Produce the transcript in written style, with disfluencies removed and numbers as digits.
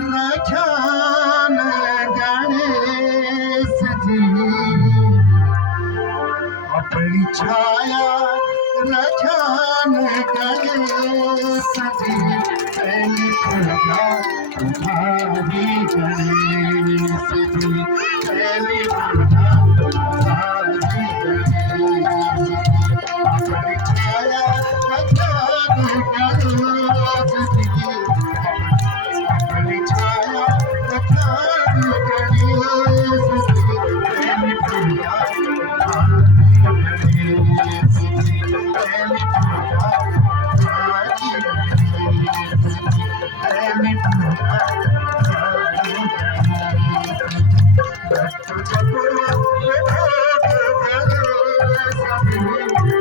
रखन गणेश जी अपनी छाया रखन गणेश जी पहली पूजा तुम्हारी गणेश जी पहली पूजा तुम्हारी गणेश जी अपनी छाया रखन गणेश जी अपनी छाया रखन गणेश जी पहली पूजा तुम्हारी गणेश जी पहली पूजा तुम्हारी गणेश जी पहली पूजा तुम्हारी गणेश जी भक्त चतुर गणेश जी